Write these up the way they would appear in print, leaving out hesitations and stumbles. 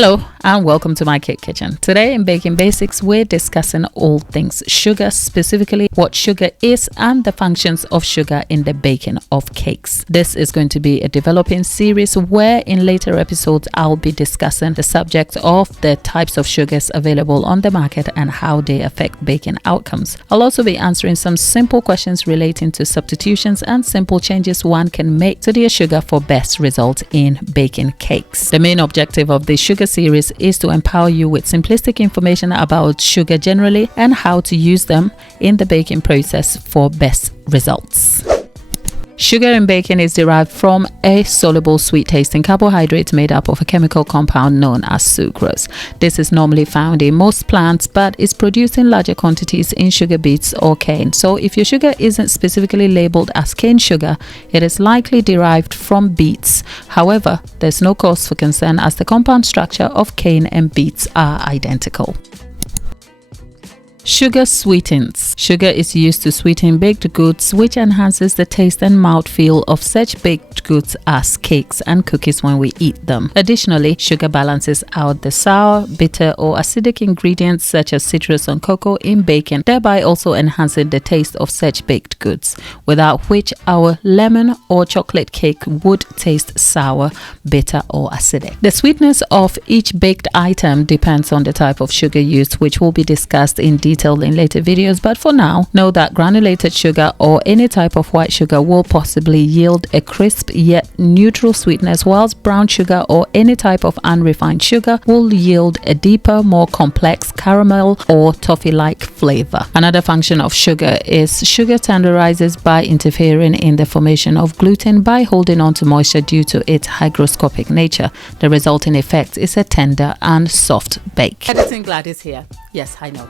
Hello and welcome to my cake kitchen. Today in Baking Basics, we're discussing all things sugar, specifically what sugar is and the functions of sugar in the baking of cakes. This is going to be a developing series where in later episodes I'll be discussing the subject of the types of sugars available on the market and how they affect baking outcomes. I'll also be answering some simple questions relating to substitutions and simple changes one can make to their sugar for best results in baking cakes. The main objective of this sugar series is to empower you with simplistic information about sugar generally and how to use them in the baking process for best results. Sugar in baking is derived from a soluble sweet-tasting carbohydrate made up of a chemical compound known as sucrose. This is normally found in most plants but is produced in larger quantities in sugar beets or cane. So if your sugar isn't specifically labeled as cane sugar, it is likely derived from beets. However, there's no cause for concern as the compound structure of cane and beets are identical. Sugar sweetens. Sugar is used to sweeten baked goods, which enhances the taste and mouthfeel of such baked goods as cakes and cookies when we eat them. Additionally, sugar balances out the sour, bitter, or acidic ingredients such as citrus and cocoa in baking, thereby also enhancing the taste of such baked goods, without which our lemon or chocolate cake would taste sour, bitter, or acidic. The sweetness of each baked item depends on the type of sugar used, which will be discussed in detail in later videos, but for now, know that granulated sugar or any type of white sugar will possibly yield a crisp yet neutral sweetness, whilst brown sugar or any type of unrefined sugar will yield a deeper, more complex caramel or toffee-like flavor. Another function of sugar is sugar tenderizes by interfering in the formation of gluten by holding on to moisture due to its hygroscopic nature. The resulting effect is a tender and soft bake. Editing Gladys here. Yes, I know.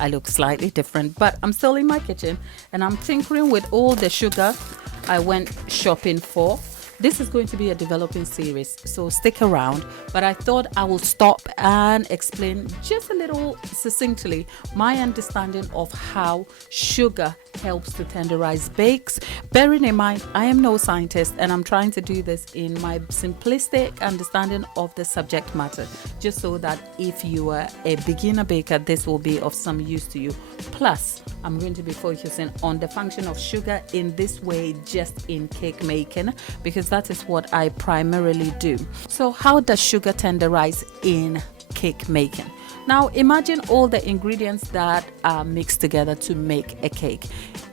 I look slightly different, but I'm still in my kitchen and I'm tinkering with all the sugar I went shopping for. This is going to be a developing series, so stick around, but I thought I will stop and explain just a little succinctly my understanding of how sugar helps to tenderize bakes. Bearing in mind, I am no scientist and I'm trying to do this in my simplistic understanding of the subject matter, just so that if you are a beginner baker, this will be of some use to you. Plus, I'm going to be focusing on the function of sugar in this way just in cake making, because that is what I primarily do. So how does sugar tenderize in cake making? Now imagine all the ingredients that are mixed together to make a cake.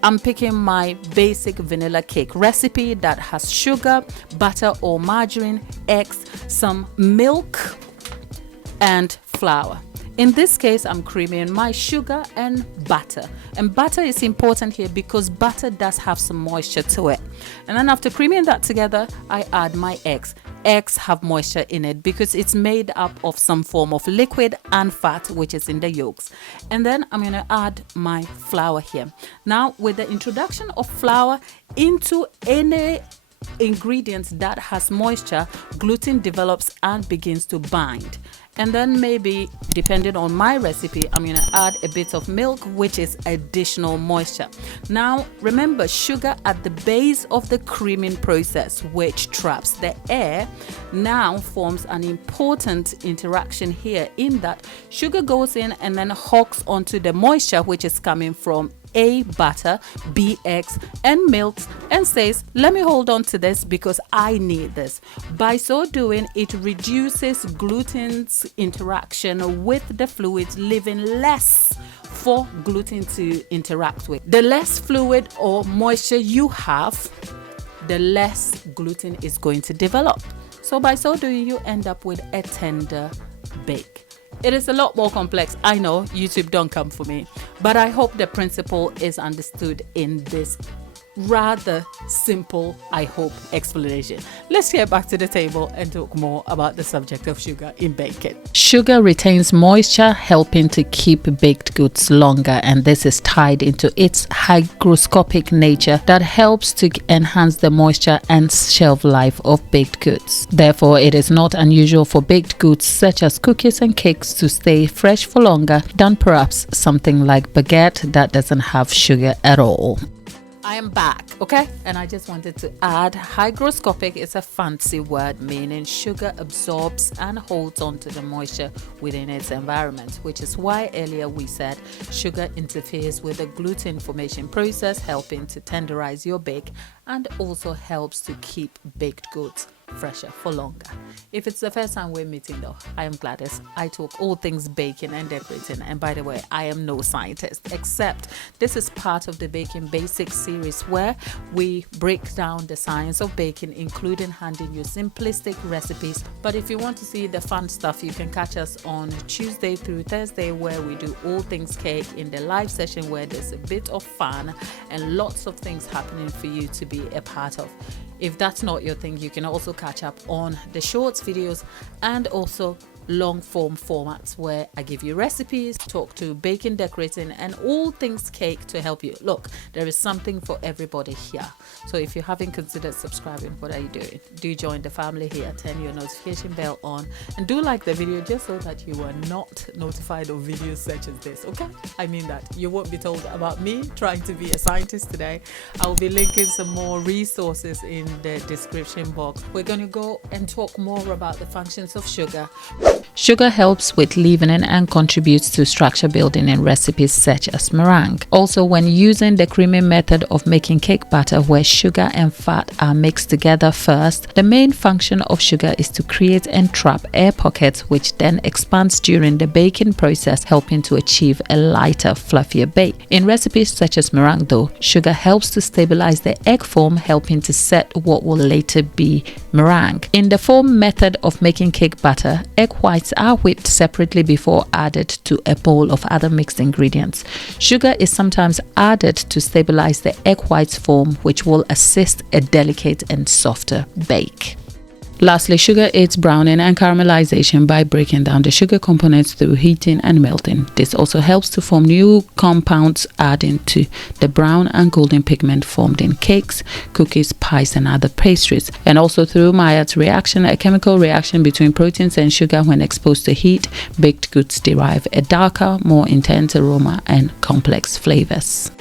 I'm picking my basic vanilla cake recipe that has sugar, butter or margarine, eggs, some milk and flour. In this case, I'm creaming my sugar and butter. And butter is important here because butter does have some moisture to it. And then after creaming that together, I add my eggs. Eggs have moisture in it because it's made up of some form of liquid and fat, which is in the yolks. And then I'm going to add my flour here. Now, with the introduction of flour into any ingredients that has moisture, gluten develops and begins to bind. And then maybe, depending on my recipe, I'm going to add a bit of milk, which is additional moisture. Now, remember, sugar at the base of the creaming process, which traps the air, now forms an important interaction here in that sugar goes in and then hooks onto the moisture, which is coming from A, butter, B, eggs, and milk, and says, let me hold on to this because I need this. By so doing, it reduces gluten's interaction with the fluids, leaving less for gluten to interact with. The less fluid or moisture you have, the less gluten is going to develop. So by so doing, you end up with a tender bake. It is a lot more complex. I know, YouTube, don't come for me, but I hope the principle is understood in this rather simple, I hope, explanation. Let's get back to the table and talk more about the subject of sugar in baking. Sugar retains moisture, helping to keep baked goods longer, and this is tied into its hygroscopic nature that helps to enhance the moisture and shelf life of baked goods. Therefore, it is not unusual for baked goods such as cookies and cakes to stay fresh for longer than perhaps something like baguette that doesn't have sugar at all. I am back, okay? And I just wanted to add, hygroscopic is a fancy word meaning sugar absorbs and holds onto the moisture within its environment, which is why earlier we said sugar interferes with the gluten formation process, helping to tenderize your bake, and also helps to keep baked goods fresher for longer. If it's the first time we're meeting though, I am Gladys. I talk all things baking and decorating, and by the way, I am no scientist, except this is part of the Baking Basics series where we break down the science of baking, including handing you simplistic recipes. But if you want to see the fun stuff, you can catch us on Tuesday through Thursday where we do all things cake in the live session, where there's a bit of fun and lots of things happening for you to be a part of. If that's not your thing, you can also catch up on the shorts videos and also long form formats where I give you recipes, talk to baking, decorating, and all things cake to help you. Look, there is something for everybody here. So if you haven't considered subscribing, what are you doing? Do join the family here, turn your notification bell on, and do like the video just so that you are not notified of videos such as this, okay? I mean that. You won't be told about me trying to be a scientist today. I'll be linking some more resources in the description box. We're going to go and talk more about the functions of sugar. Sugar helps with leavening and contributes to structure building in recipes such as meringue. Also, when using the creaming method of making cake batter where sugar and fat are mixed together first, the main function of sugar is to create and trap air pockets, which then expands during the baking process, helping to achieve a lighter, fluffier bake. In recipes such as meringue though, sugar helps to stabilize the egg form, helping to set what will later be meringue. In the foam method of making cake batter, egg whites are whipped separately before added to a bowl of other mixed ingredients. Sugar is sometimes added to stabilize the egg whites form, which will assist a delicate and softer bake. Lastly, sugar aids browning and caramelization by breaking down the sugar components through heating and melting. This also helps to form new compounds, adding to the brown and golden pigment formed in cakes, cookies, pies, and other pastries. And also through Maillard reaction, a chemical reaction between proteins and sugar when exposed to heat, baked goods derive a darker, more intense aroma and complex flavors.